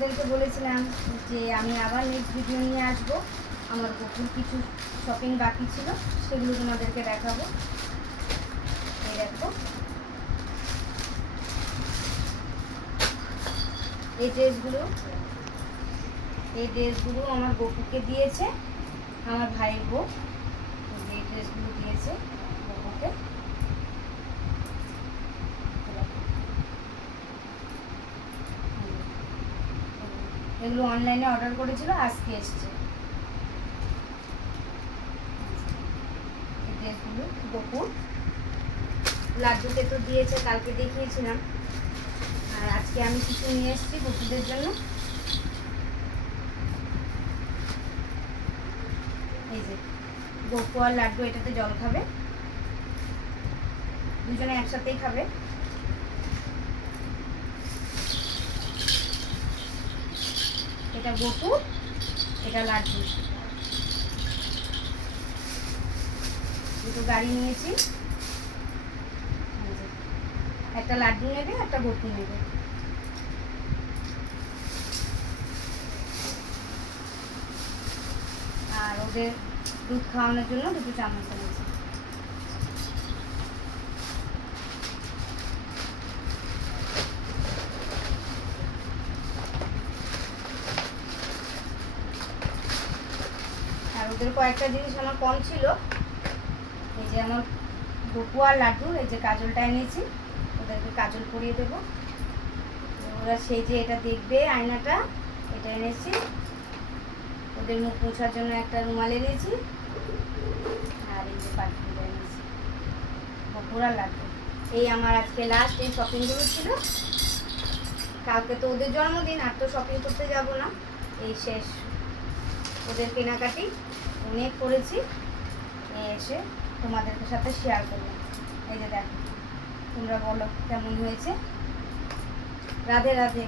তোমাদেরকে বলেছিলাম যে আমি আবার নেক্সট ভিডিও নিয়ে আসবো। আমার গোপুর কিছু শপিং বাকি ছিল, সেগুলো তোমাদেরকে দেখাবো। এই দেখো, এই ড্রেসগুলো আমার গোপুকে দিয়েছে আমার ভাইয়ের বউ। এই ড্রেসগুলো দিয়েছে গোপুকে। এগুলো অনলাইনে অর্ডার করেছিল, আজকে এসছে। এই ড্রেসগুলো গোপুর। লাড্ডুকে তো দিয়েছে, কালকে দেখিয়েছিলাম। আর আজকে আমি কিছু নিয়ে এসেছি গোপুদের জন্য। এই যে গোপু আর লাড্ডু এটাতে জল খাবে, দুজনে একসাথেই খাবে। এটা গোপু, এটা লাড্ডু। দুটো গাড়ি নিয়েছি, একটা লাড্ডু নেবে, একটা গোপু নেবে। আর ওদের দুধ খাওয়ানোর জন্য দুটো চামচ নিয়েছি। আর ওদের কয়েকটা জিনিস আমার কম ছিল। এই যে আমার গোপু আর লাড্ডু, এই যে কাজলটা এনেছি, ওদেরকে কাজল পরিয়ে দেবো। ওরা সেই যে এটা দেখবে আয়নাটা, এটা এনেছি। ওদের মুখ মোছার জন্য একটা রুমাল এনেছি। আর এই যে পাখিটা এনেছি, গোপুর আর লাড্ডু। এই আমার আজকে লাস্ট এই শপিংগুলো ছিল। কালকে তো ওদের জন্মদিন, আর তো শপিং করতে যাব না। এই শেষ ওদের কেনাকাটি অনেক করেছি, এসে তোমাদের সাথে শেয়ার করলাম। এই যে দেখো, তোমরা বলো কেমন হয়েছে। রাধে রাধে।